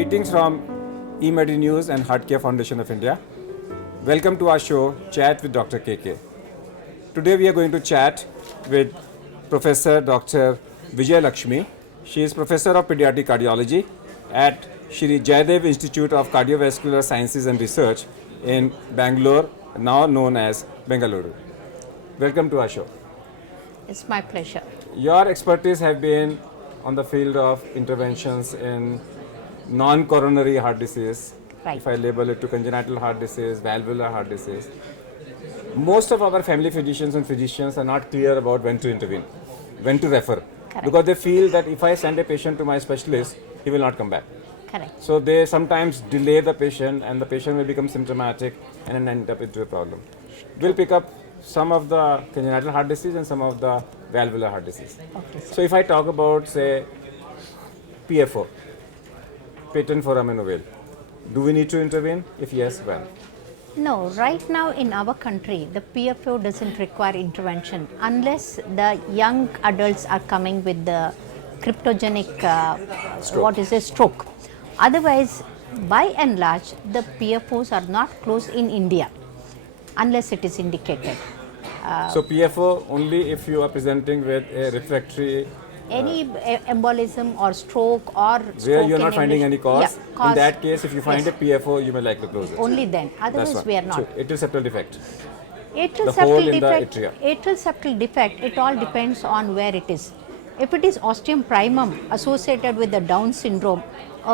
Greetings from eMedi News and Heart Care Foundation of India. Welcome to our show, Chat with Dr. KK. Today we are going to chat with Professor Dr. Vijaylakshmi. She is Professor of Pediatric Cardiology at Shri Jaydev Institute of Cardiovascular Sciences and Research in Bangalore, now known as Bengaluru. Welcome to our show. It's my pleasure. Your expertise have been on the field of interventions in non-coronary heart disease, Right. if I label it to congenital heart disease, valvular heart disease. Most of our family physicians and physicians are not clear about when to intervene, when to refer. Correct. Because they feel that if I send a patient to my specialist, he will not come back. Correct. So they sometimes delay the patient and the patient will become symptomatic and then end up into a problem. We'll pick up some of the congenital heart disease and some of the valvular heart disease. Okay, sir. So if I talk about, say, PFO, patent foramen ovale, do we need to intervene? If yes, when? No, right now in our country, the PFO doesn't require intervention unless the young adults are coming with the cryptogenic stroke. Otherwise, by and large, the PFOs are not closed in India unless it is indicated. So PFO only if you are presenting with a refractory, Any embolism or stroke or where you are not finding any cause. Yeah, cause. In that case, if you find Yes. a PFO, you may likely close it. Only then. That's Otherwise, one. we are not. So atrial septal defect. Atrial The hole septal in the defect, atria. atrial septal defect, it all depends on where it is. If it is ostium primum associated with the Down syndrome,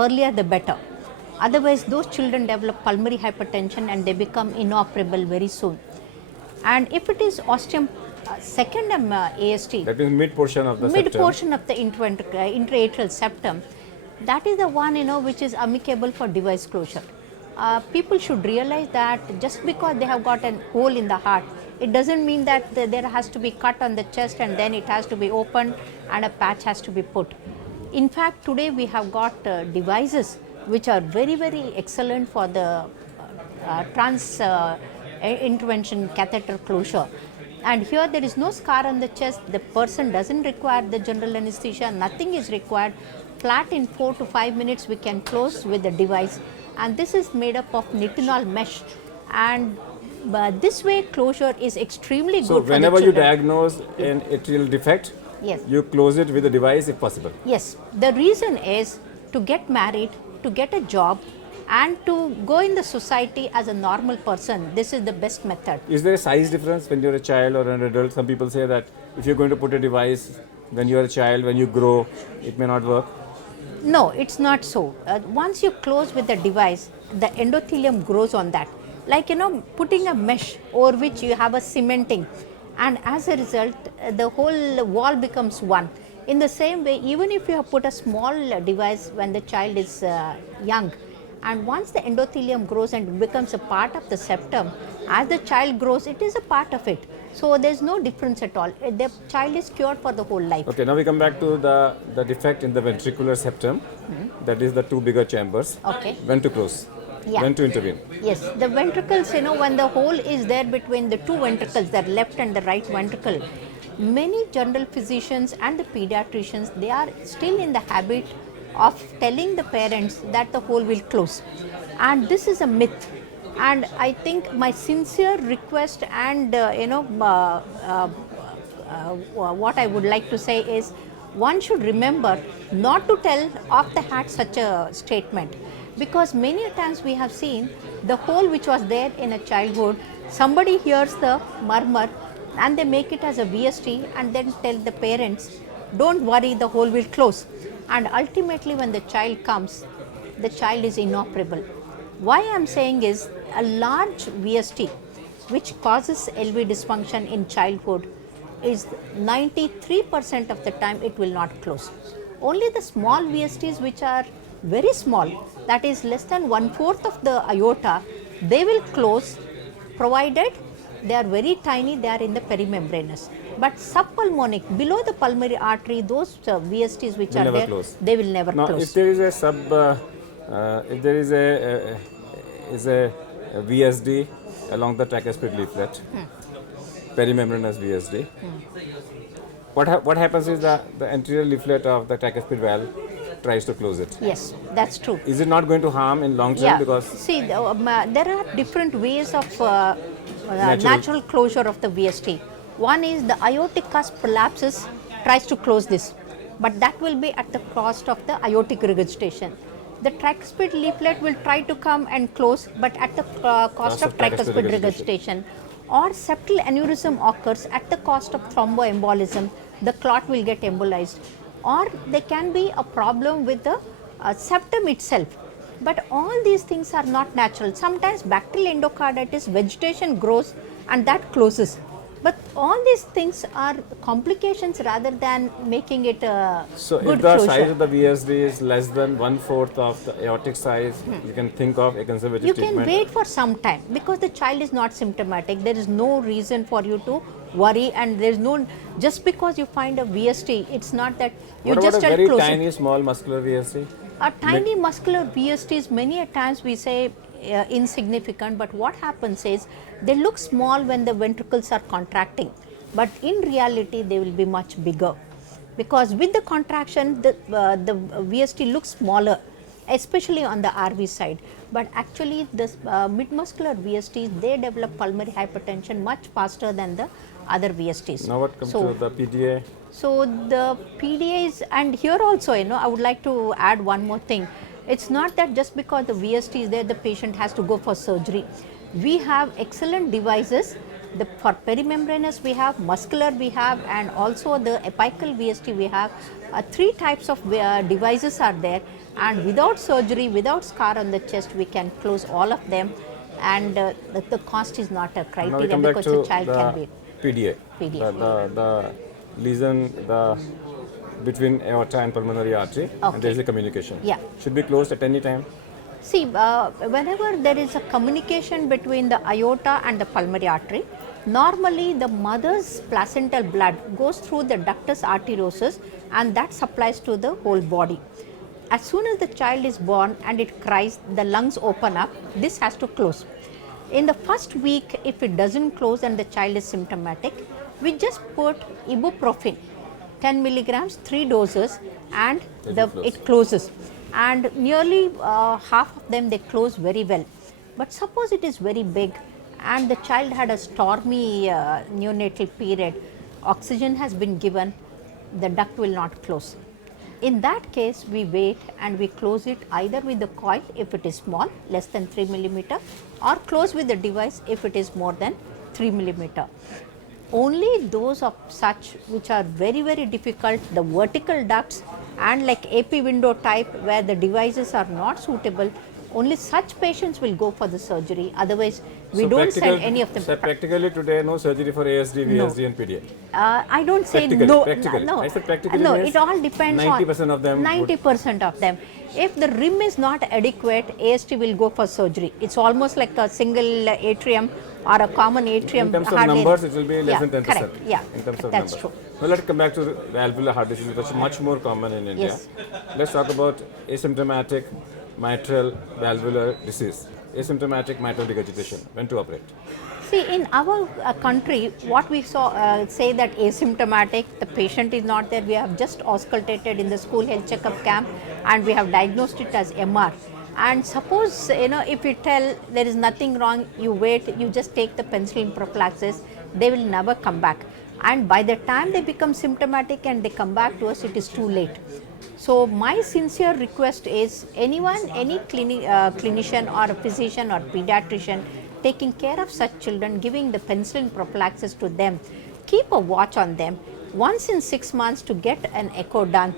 earlier the better. Otherwise, those children develop pulmonary hypertension and they become inoperable very soon. And if it is ostium secondum AST, That is mid portion of the mid septum. portion of the intra-atrial septum, that is the one which is amicable for device closure. People should realize that just because they have got a hole in the heart, it doesn't mean that there has to be cut on the chest and then it has to be opened and a patch has to be put. In fact, today we have got devices which are very, very excellent for the trans intervention catheter closure. And here there is no scar on the chest, the person doesn't require the general anesthesia, nothing is required. Flat in 4 to 5 minutes we can close with the device, and this is made up of nitinol mesh, and this way closure is extremely So good for whenever the you children. diagnose an atrial defect, Yes. you close it with a device if possible. Yes, the reason is to get married, to get a job, and to go in the society as a normal person. This is the best method. Is there a size difference when you're a child or an adult? Some people say that if you're going to put a device when you're a child, when you grow, it may not work. No, it's not so. Once you close with the device, the endothelium grows on that. Like, putting a mesh over which you have a cementing, and as a result, the whole wall becomes one. In the same way, even if you have put a small device when the child is young, and once the endothelium grows and becomes a part of the septum, as the child grows, it is a part of it. So there's no difference at all. The child is cured for the whole life. Okay, now we come back to the defect in the ventricular septum. That is the two bigger chambers. Okay. When to close? Yeah. When to intervene? Yes, the ventricles, when the hole is there between the two ventricles, the left and the right ventricle, many general physicians and the pediatricians, they are still in the habit of telling the parents that the hole will close. And this is a myth. And I think my sincere request and, what I would like to say is, one should remember not to tell off the hat such a statement. Because many times we have seen the hole which was there in a childhood, somebody hears the murmur and they make it as a VST and then tell the parents, don't worry, the hole will close. And ultimately when the child comes, the child is inoperable. Why I am saying is, a large VST which causes LV dysfunction in childhood is 93% of the time it will not close. Only the small VSTs which are very small, that is less than 1/4 of the aorta, they will close provided they are very tiny, they are in the perimembranous. But subpulmonic, below the pulmonary artery, those VSTs which Will are never there, close. they will never Now, close. if there is a if there is a VSD along the tricuspid leaflet, perimembranous VSD, what happens is the anterior leaflet of the tricuspid valve tries to close it. Yes, that's true. Is it not going to harm in long term? Yeah, Because see, there are different ways of Natural- natural closure of the VST. One is the aortic cusp prolapses, tries to close this, but that will be at the cost of the aortic regurgitation. The tricuspid leaflet will try to come and close, but at the cost of tricuspid regurgitation. Or septal aneurysm occurs at the cost of thromboembolism, the clot will get embolized. Or there can be a problem with the septum itself. But all these things are not natural. Sometimes bacterial endocarditis, vegetation grows and that closes. But all these things are complications rather than making it a so good if the closure. size of the VSD is less than 1/4 of the aortic size, you can think of a conservative You can treatment. wait for some time because the child is not symptomatic. There is no reason for you to worry, and there is no, just because you find a VST, it's not that you What just about a tell very close tiny, it. small muscular VSD? A tiny muscular VSTs, many a times we say insignificant, but what happens is they look small when the ventricles are contracting, but in reality they will be much bigger, because with the contraction the VST looks smaller, especially on the RV side, but actually this mid-muscular VSTs, they develop pulmonary hypertension much faster than the other VSTs. Now what comes So- to the PDA? So the PDAs, and here also, I would like to add one more thing. It's not that just because the VST is there, the patient has to go for surgery. We have excellent devices. For perimembranous we have, muscular we have, and also the apical VST we have. 3 types of devices are there, and without surgery, without scar on the chest, we can close all of them, and the cost is not a Now we criteria come back because to the child can the be. PDA. PDA. The lesion between aorta and pulmonary artery, and there is a communication. Yeah. Should be closed at any time. See, whenever there is a communication between the aorta and the pulmonary artery, normally the mother's placental blood goes through the ductus arteriosus, and that supplies to the whole body. As soon as the child is born and it cries, the lungs open up, this has to close. In the first week, if it doesn't close and the child is symptomatic, we just put ibuprofen, 10 milligrams, 3 doses, and it closes. And nearly half of them, they close very well. But suppose it is very big and the child had a stormy neonatal period, oxygen has been given, the duct will not close. In that case, we wait and we close it either with the coil if it is small, less than 3 millimeter, or close with the device if it is more than 3 millimeter. Only those of such which are very, very difficult, the vertical ducts and like AP window type where the devices are not suitable, only such patients will go for the surgery. Otherwise, we So don't send any of them. So practically today, no surgery for ASD, VSD, and PDA. I don't say Practically, no. practically. No, I said practically no. means It all depends 90% on of them would- 90% of them. If the rim is not adequate, AST will go for surgery. It's almost like a single atrium or a common atrium. In terms of hardly- numbers, it will be less yeah, than 10%. Correct. Yeah, In terms of that's numbers. true. Now let's come back to the valvular heart disease, which is much more common in India. Yes. Let's talk about asymptomatic mitral valvular disease. Asymptomatic mitral regurgitation. When to operate? See, in our country, what we saw say that asymptomatic, the patient is not there. We have just auscultated in the school health checkup camp, and we have diagnosed it as MR. And suppose if you tell there is nothing wrong, you wait, you just take the penicillin prophylaxis, they will never come back. And by the time they become symptomatic and they come back to us, it is too late. So my sincere request is anyone, any clinician or a physician or pediatrician taking care of such children, giving the penicillin prophylaxis to them, keep a watch on them once in 6 months to get an echo done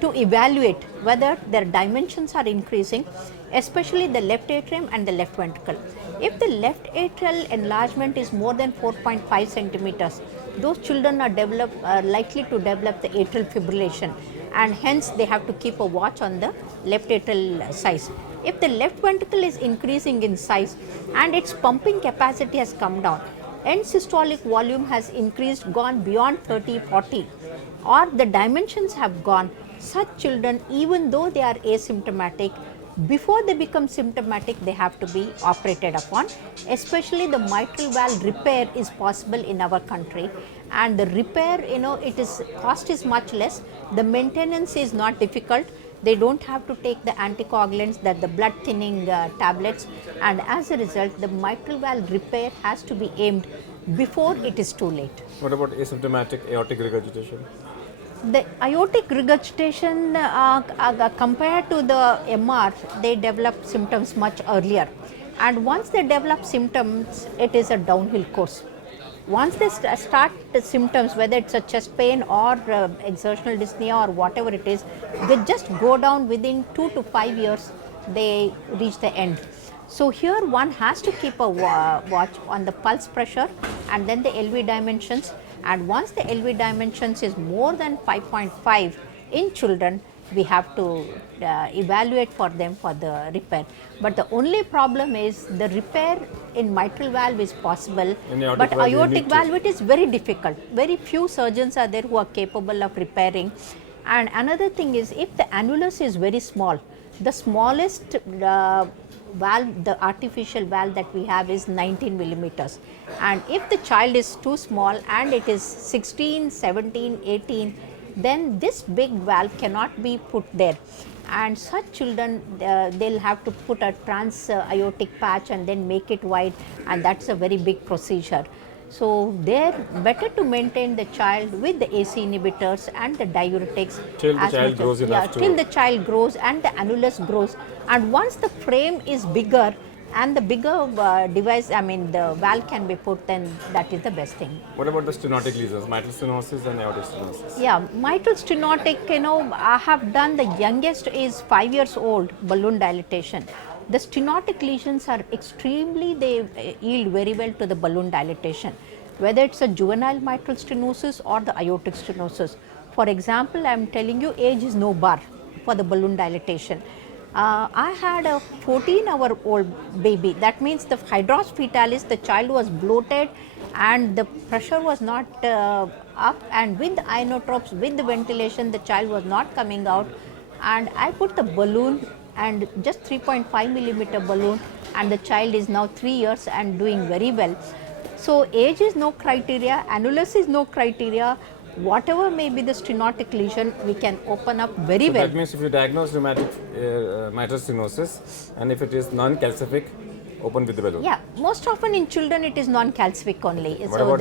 to evaluate whether their dimensions are increasing, especially the left atrium and the left ventricle. If the left atrial enlargement is more than 4.5 centimeters, those children are likely to develop the atrial fibrillation, and hence they have to keep a watch on the left atrial size. If the left ventricle is increasing in size and its pumping capacity has come down, end systolic volume has increased, gone beyond 30, 40, or the dimensions have gone, such children, even though they are asymptomatic, before they become symptomatic, they have to be operated upon. Especially the mitral valve repair is possible in our country, and the repair, cost is much less, the maintenance is not difficult, They don't have to take the anticoagulants, the blood thinning tablets, and as a result, the mitral valve repair has to be aimed before it is too late. What about asymptomatic aortic regurgitation? The aortic regurgitation, compared to the MR, they develop symptoms much earlier. And once they develop symptoms, it is a downhill course. Once they start the symptoms, whether it's a chest pain or exertional dyspnea or whatever it is, they just go down within 2 to 5 years, they reach the end. So here one has to keep a watch on the pulse pressure and then the LV dimensions, and once the LV dimensions is more than 5.5 in children, we have to evaluate for them for the repair. But the only problem is the repair in mitral valve is possible, but aortic valve it is very difficult. Very few surgeons are there who are capable of repairing. And another thing is, if the annulus is very small, the smallest valve, the artificial valve that we have is 19 millimeters, and if the child is too small and it is 16, 17, 18, then this big valve cannot be put there, and such children they'll have to put a trans aortic patch and then make it wide, and that's a very big procedure. So they're better to maintain the child with the AC inhibitors and the diuretics till the child grows enough till the child grows and the annulus grows, and once the frame is bigger and the bigger device, I mean the valve can be put, then that is the best thing. What about the stenotic lesions, mitral stenosis and aortic stenosis? Yeah, mitral stenotic, I have done, the youngest is 5 years old, balloon dilatation. The stenotic lesions are extremely, they yield very well to the balloon dilatation, whether it's a juvenile mitral stenosis or the aortic stenosis. For example, I am telling you, age is no bar for the balloon dilatation. I had a 14-hour-old baby. That means the hydros fetalis, the child was bloated and the pressure was not up, and with the inotropes, with the ventilation, the child was not coming out, and I put the balloon, and just 3.5 millimeter balloon, and the child is now 3 years and doing very well. So age is no criteria, annulus is no criteria. Whatever may be the stenotic lesion, we can open up very well. That means if you diagnose rheumatic mitral stenosis, and if it is non-calcific, open with the balloon. Yeah, most often in children it is non-calcific only. What about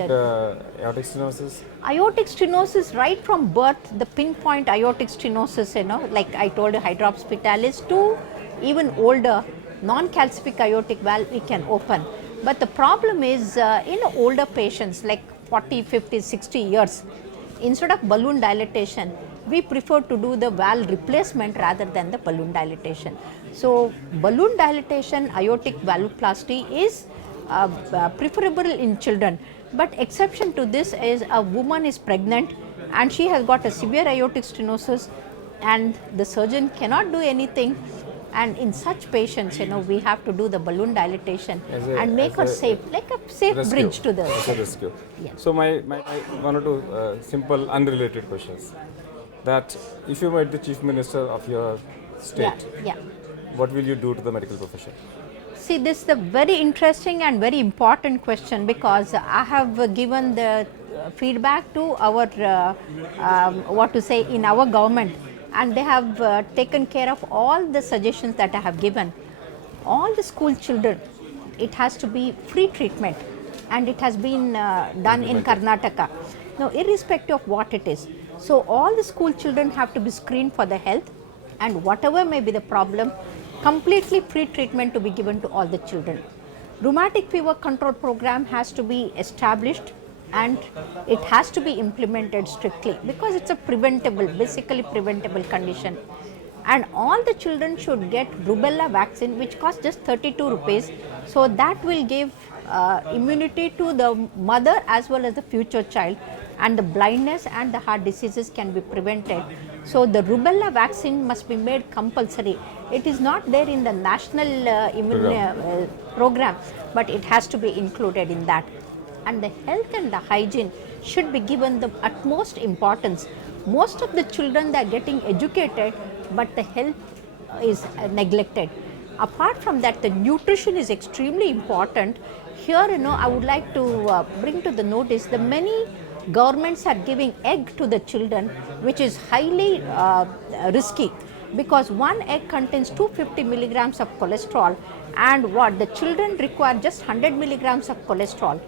aortic stenosis? Aortic stenosis, right from birth, the pinpoint aortic stenosis, like I told you, hydrops fetalis, to even older, non-calcific aortic valve we can open. But the problem is in older patients like 40, 50, 60 years, instead of balloon dilatation, we prefer to do the valve replacement rather than the balloon dilatation. So balloon dilatation, aortic valvoplasty is preferable in children, but exception to this is a woman is pregnant and she has got a severe aortic stenosis and the surgeon cannot do anything, and in such patients, we have to do the balloon dilatation and make her safe, like a safe rescue, bridge to the rescue. Yeah. So my one or two simple unrelated questions. That if you met the chief minister of your state, yeah. What will you do to the medical profession? See, this is a very interesting and very important question, because I have given the feedback to our, in our government, and they have taken care of all the suggestions that I have given. All the school children, it has to be free treatment, and it has been done in Karnataka. Now, irrespective of what it is. So, all the school children have to be screened for the health, and whatever may be the problem, completely free treatment to be given to all the children. Rheumatic fever control program has to be established, and it has to be implemented strictly, because it's a preventable, basically preventable condition. And all the children should get rubella vaccine, which costs just 32 rupees. So that will give immunity to the mother as well as the future child, and the blindness and the heart diseases can be prevented. So the rubella vaccine must be made compulsory. It is not there in the national program, but it has to be included in that. And the health and the hygiene should be given the utmost importance. Most of the children, they are getting educated, but the health is neglected. Apart from that, the nutrition is extremely important. Here, I would like to bring to the notice the many governments are giving egg to the children, which is highly risky. because one egg contains 250 milligrams of cholesterol, and what the children require just 100 milligrams of cholesterol.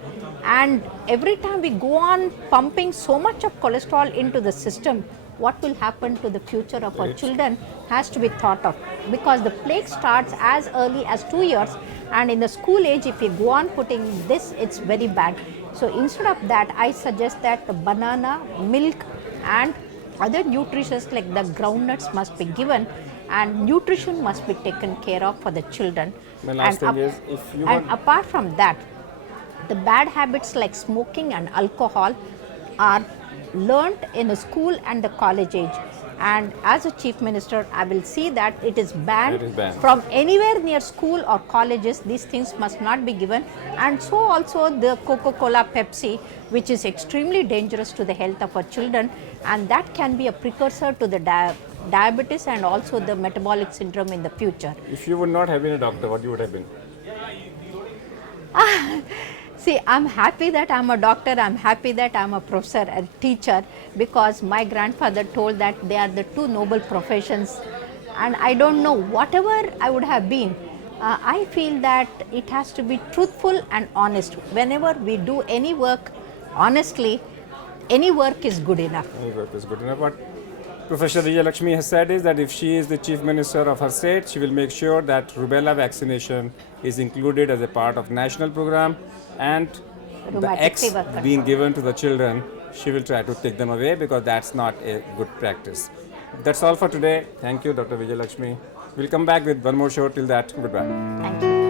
And every time we go on pumping so much of cholesterol into the system, what will happen to the future of our children has to be thought of, because the plague starts as early as 2 years, and in the school age if we go on putting this, it's very bad. So instead of that, I suggest that the banana, milk and other nutritions like the groundnuts must be given, and nutrition must be taken care of for the children. My last And thing is, if you and want, apart from that, the bad habits like smoking and alcohol are learnt in the school and the college age. And as a chief minister, I will see that it is banned, It is banned. from anywhere near school or colleges. These things must not be given. And so also the Coca-Cola, Pepsi, which is extremely dangerous to the health of our children, and that can be a precursor to the diabetes and also the metabolic syndrome in the future. if you would not have been a doctor, what you would have been? See, I'm happy that I'm a doctor, I'm happy that I'm a professor, a teacher, because my grandfather told that they are the two noble professions. And I don't know, whatever I would have been, I feel that it has to be truthful and honest. Whenever we do any work, honestly, any work is good enough. Any work is good enough. What Professor Vijaylakshmi has said is that if she is the chief minister of her state, she will make sure that rubella vaccination is included as a part of national program, and the Rheumatic eggs fever control. being given to the children, she will try to take them away, because that's not a good practice. That's all for today. Thank you, Dr. Vijaylakshmi. We'll come back with one more show. Till that, goodbye. Thank you.